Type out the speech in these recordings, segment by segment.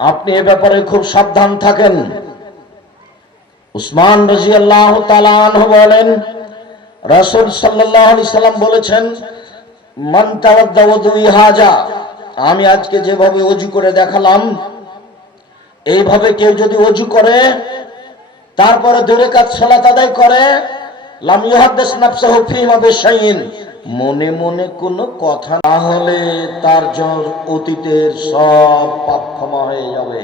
আপনি এ ব্যাপারে খুব সাবধান থাকেন। উসমান রাদিয়াল্লাহু তাআলা আনহু বলেন, রাসূল সাল্লাল্লাহু আলাইহি সাল্লাম বলেছেন, মান তাওয়াদ্দা ওযুই হাজা, আমি আজকে যেভাবে ওযু করে দেখালাম, এইভাবে কেউ যদি ওযু করে তারপরে 2 রাকাত সালাত আদায় করে, লাম ইউহাদ্দিস নাফসাহু ফীমা বিশাইইন, মনে মনে কোনো কথা না হলে তার অতীতের সব পাপ ক্ষমা হয়ে যাবে।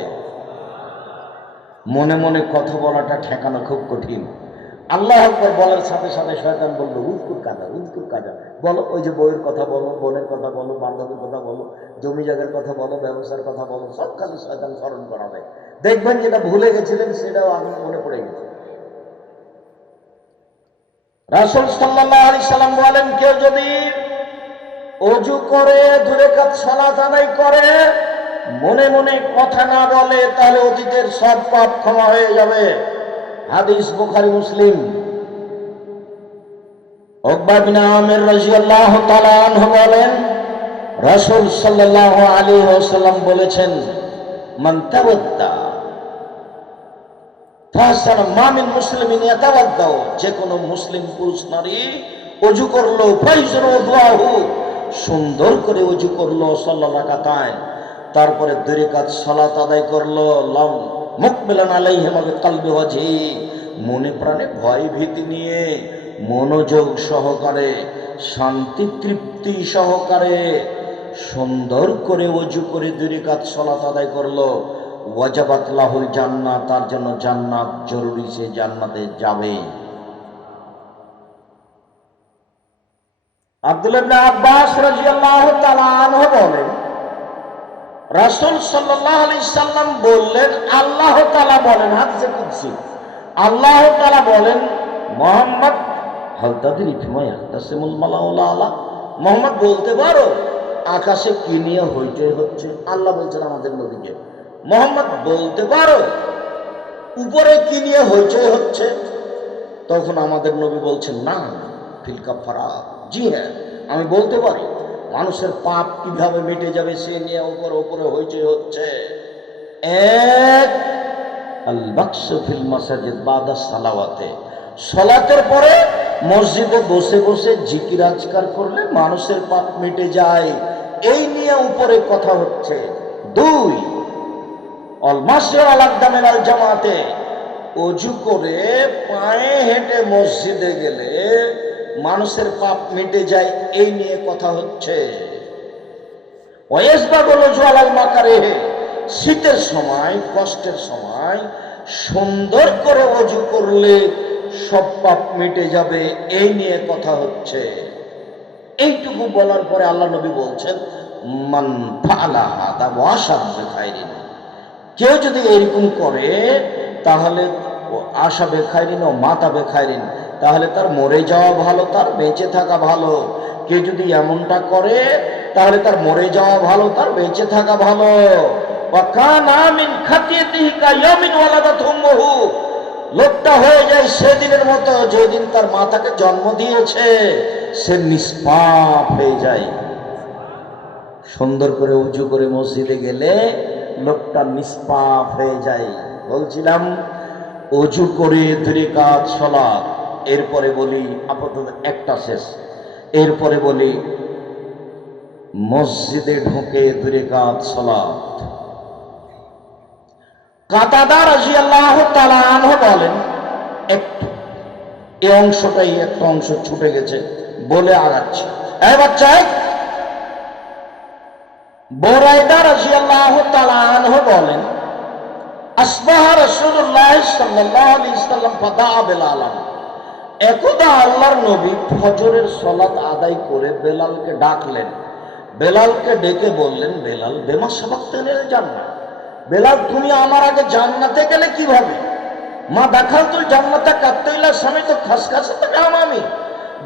মনে মনে কথা বলাটা ঠেকানো খুব কঠিন। আল্লাহু আকবার বলার সাথে সাথে শয়তান বলল, উযকুর কাযা, উযকুর কাযা, বলো, ওই যে বউয়ের কথা বলো, বোনের কথা বলো, বান্ধবীর কথা বলো, জমি জায়গার কথা বলো, ব্যবসার কথা বলো, সব খালি শয়তান স্মরণ করাবে। দেখবেন যেটা ভুলে গেছিলেন সেটাও আপনি মনে পড়ে গেছে। রাসূল সাল্লাল্লাহু আলাইহি সাল্লাম বলেন, কেউ যদি ওযু করে 2 রাকাত সালাত আদায় করে, মনে মনে কথা না বলে, তাহলে অতীতের সব পাপ ক্ষমা হয়ে যাবে। হাদিস বুখারী মুসলিম। উকবা বিন আমির রাদিয়াল্লাহু তাআলা আনহু বলেন, রাসূল সাল্লাল্লাহু আলাইহি ওয়াসাল্লাম বলেছেন, মান তাওয়াদ্দা ফাসানা মা মিন মুসলিমিন ইয়াতাওয়াদ্দা, যে কোনো মুসলিম পুরুষ নারী ওযু করলো, ফাইজুর ওযুহু, সুন্দর করে ওযু করলো সাল্লাল্লাহু রাকাতায়, তারপরে 2 রাকাত সালাত আদায় করলো, লাম মুকবিলান আলাইহিমা বিকলবি ওয়াজহি, মনে প্রাণে ভয় ভীতি নিয়ে, মনোযোগ সহকারে, শান্তি তৃপ্তি সহকারে সুন্দর করে ওযু করে 2 রাকাত সালাত আদায় করলো, ওয়াজাবাত লাহুল জান্নাত, তার জন্য জান্নাত জরুরি, সে জান্নাতে যাবে। আব্দুল্লাহ ইবনে আব্বাস রাদিয়াল্লাহু তাআলা আনহু বলেন, রাসূল সাল্লাল্লাহু আলাইহি সাল্লাম বললেন, আল্লাহ তাআলা বলেন, হাদিসে কুদসি, আল্লাহ তাআলা বলেন, মুহাম্মদ হাল তাদরি ফিমা ইয়াহতাসিমুল মালাউল আলা, মুহাম্মদ বলতে পারো আকাশে কি নিয়ে হইচই হচ্ছে? আল্লাহ বলছেন আমাদের নবীকে, মুহাম্মদ বলতে পারো উপরে কি নিয়ে হইচই হচ্ছে? তখন আমাদের নবী বলছেন, না ফিল কাফারা, জি হ্যাঁ আমি বলতে পারি, মানুষের পাপ কিভাবে মিটে যাবে সে নিয়ে উপরে উপরে হইচই হচ্ছে। এক, আল বাকসু ফিল মাসাজিদ বাদা সালাওয়াতে, সালাতের পরে মসজিদে বসে বসে জিকির আজকার করলে মানুষের পাপ মিটে যায়, এই নিয়ে উপরে কথা হচ্ছে। 2, অল মাসির আল আকদামিল আল জামাতে, ওযু করে পায়ে হেঁটে মসজিদে গেলে মানুষের পাপ মিটে যায়, এই নিয়ে কথা হচ্ছে। ওয়াইসবাগুল ওযু আলাল মাকারিহ, শীতের সময়, কষ্টের সময় সুন্দর করে ওযু করলে সব পাপ মিটে যাবে, এই নিয়ে কথা হচ্ছে। এইটুকু বলার পরে আল্লাহ নবী বলছেন, মান ফাআলা হাদা ওয়াশাব বিখাইরিন, কেউ যদি এরকম করে তাহলে আশা বেখাইরিন ও মাতা বেখাইরিন, তাহলে তার মরে যাওয়া ভালো, তার বেঁচে থাকা ভালো। কেউ যদি এমনটা করে তাহলে তার মরে যাওয়া ভালো, তার বেঁচে থাকা ভালো। ওয়াকানা মিন খাতিয়াতিহি কায়ামিন ওয়ালাদাত উম্মুহু, লোকটা হয়ে যায় সেদিনের মতো যেদিন তার মা তাকে জন্ম দিয়েছে, সে নিষ্পাপ হয়ে যায়। সুন্দর করে উজু করে মসজিদে গেলে লোকটা নিষ্পাপ হয়ে যায়। বলছিলাম ওযু করে 2 রাকাত সালাত, এরপরে বলি আপাতত একটা শেষ, এরপরে বলি মসজিদে ঢুকে 2 রাকাত সালাত। কাতাদা রাদিয়াল্লাহু তাআলা আনহু বলেন, একটু এই অংশটাই একটা অংশ ছুটে গেছে বলে আগাচ্ছি। এই বাচ্চা, বুরাইদা রাদিয়াল্লাহু তাআলা আনহু বলেন, আসবাহা রাসূলুল্লাহ সাল্লাল্লাহু আলাইহি ওয়াসাল্লাম ফাদা বেলালান, একদা আল্লাহর নবী ফজরের সালাত আদায় করে বেলালকে ডাকলেন। বেলালকে ডেকে বললেন, বেলাল বেমা সাবাক্তানিল জান্নাহ, বেলাল তুমি আমার আগে জান্নাতে গেলে কিভাবে? মা দেখাল তুই জান্নাতে কাত্তাইলা স্বামী তো খাসখাসাতে নাম, আমি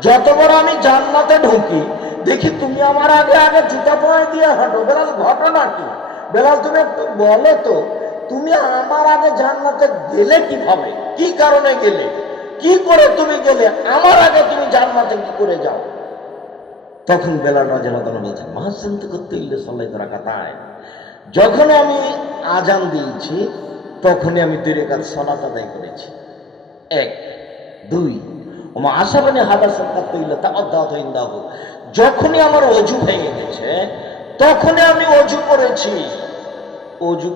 যত বড় আমি জান্নাতে ঢুকি দেখি তুমি আমার আগে আগে জুতা পায়ে দিয়ে হাঁটো। বেলাল ঘটনা কি? বেলাল তুমি একটু বলো তো, তুমি আমার আগে জান্নাতে গেলে কিভাবে, কি কারণে গেলে, কি করে তুমি গেলে, আমার আগে তুমি জান্নাতে কি করে যাও? তখন বেলাল রাদিয়াল্লাহু তাআলা বলছেন, মাহসিনতু কাত্তাইলা সাল্লাতু রাকাতায়, যখন আমি আজান দিয়েছি তখনই আমি 2 রাকাত সালাত আদায় করেছি। 1 2 ওমা আসাবানি হাদাসাত কাতইলা তাআদ্দাত ইনদাহু, যখনই আমার ওযু ভেঙে গেছে তখনই আমি ওযু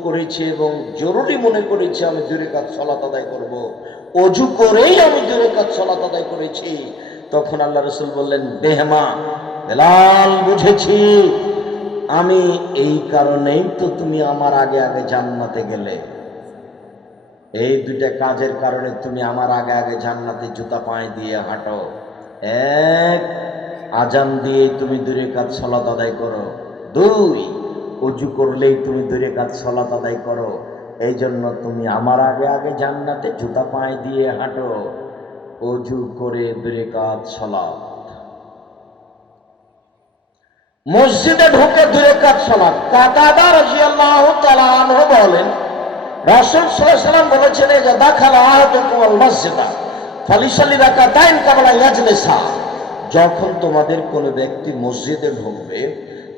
করেছি এবং জরুরি মনে করেছি আমি 2 রাকাত সালাত আদায় করব। ওযু করেই আমি 2 রাকাত সালাত আদায় করেছি। তখন আল্লাহ রাসূল বললেন, বেহেমা বেলাল, বুঝেছি, আমি এই কারণেই তো তুমি আমার আগে আগে জান্নাতে গেলে। এই 2টা কাজের কারণে তুমি আমার আগে আগে জান্নাতে জুতা পায়ে দিয়ে হাঁটো। 1 আজান দিয়ে তুমি 2 রাকাত সালাত আদায় করো, 2 ওযু করলেই তুমি 2 রাকাত সালাত আদায় করো। এই জন্য তুমি আমার আগে আগে জান্নাতে জুতা পায়ে দিয়ে হাঁটো। ওযু করে 2 রাকাত সালাত, মসজিদে ঢুকে 2 রাকাত সালাত। কাতাদা রাদিয়াল্লাহু তাআলা আনহু বলেন, রাসূল সাল্লাল্লাহু আলাইহি ওয়াসাল্লাম বলেছেন, যে দাখালা আহাদুকুমুল মসজিদা ফালিসাল্লি রাকাতাইন ক্বাবলা ইয়াজলিসা, যখন তোমাদের কোনো ব্যক্তি মসজিদে ঢুকবে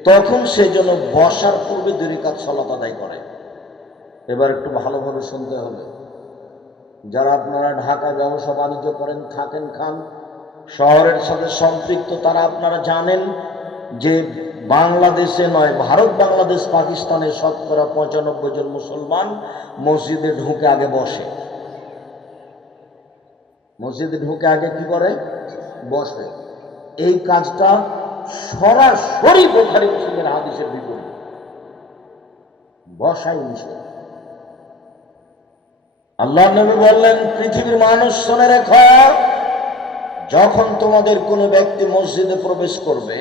তখন সে যেন বসার পূর্বে 2 রাকাত সালাত আদায় করে। এবার একটু ভালোভাবে শুনতে হবে। যারা আপনারা ঢাকায় ব্যবসা বাণিজ্য করেন, থাকেন, খান, শহরের সাথে সম্পৃক্ত, তারা আপনারা জানেন যে বাংলাদেশে নয়, ভারত, বাংলাদেশ, পাকিস্তানের শতকরা 95 জন মুসলমান মসজিদে ঢুকে আগে বসে। মসজিদে ঢুকে আগে কি করে? বসে। এই কাজটা সরাসরি বুখারী মুসলিমের হাদিসের বিপরীত। বসাই নিষেধ। আল্লাহর নবী বললেন, পৃথিবীর মানুষ শুনে রেখো, যখন তোমাদের কোনো ব্যক্তি মসজিদে প্রবেশ করবে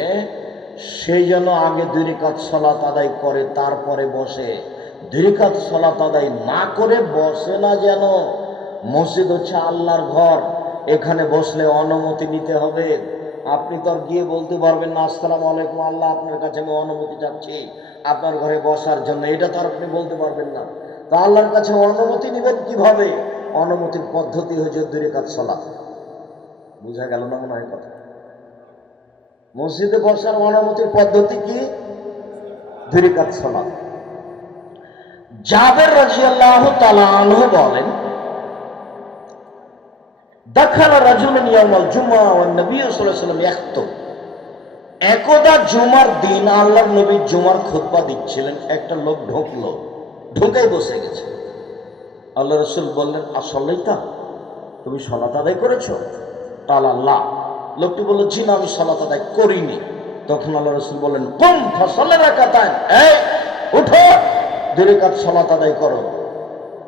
সেই যেন আগে 2 রাকাত সালাত আদায় করে তারপরে বসে। 2 রাকাত সালাত আদায় না করে বসে না যেন। মসজিদ হচ্ছে আল্লাহর ঘর, এখানে বসলে অনুমতি নিতে হবে। আপনি তো আর গিয়ে বলতে পারবেন না, আসসালামু আলাইকুম, আল্লাহ আপনার কাছে আমি অনুমতি চাচ্ছি আপনার ঘরে বসার জন্য, এটা তো আর আপনি বলতে পারবেন না। তো আল্লাহর কাছে অনুমতি নেবেন কিভাবে? অনুমতির পদ্ধতি হচ্ছে 2 রাকাত সালাত। বুঝা গেল না মনে হয় কথা? মসজিদে বসার অনুমতির পদ্ধতি কি? 2 রাকাত সালাত। জাবের রাদিয়াল্লাহু তাআলা আনহু বলেন, দাখালা রাজুলুন ইয়াউমাল জুমআ ওয়ান নবী সাল্লাল্লাহু আলাইহি ওয়াসাল্লাম ইয়াখতুব, একদা জুমার দিন আল্লাহর নবী জুমার খুতবা দিচ্ছিলেন, একটা লোক ঢুকলো, ঢুকেই বসে গেছে। আল্লাহ রাসূল বললেন, আসলাইতা, তুমি সালাত আদায় করেছো? তাআলা আল্লাহ। লোকটি বলল, জি না, আমি সালাত আদায় করিনি। তখন আল্লাহ রাসূল বললেন, কুম ফাসাল্লি রাকাতাইন, এই উঠো, 2 রাকাত সালাত আদায় করো।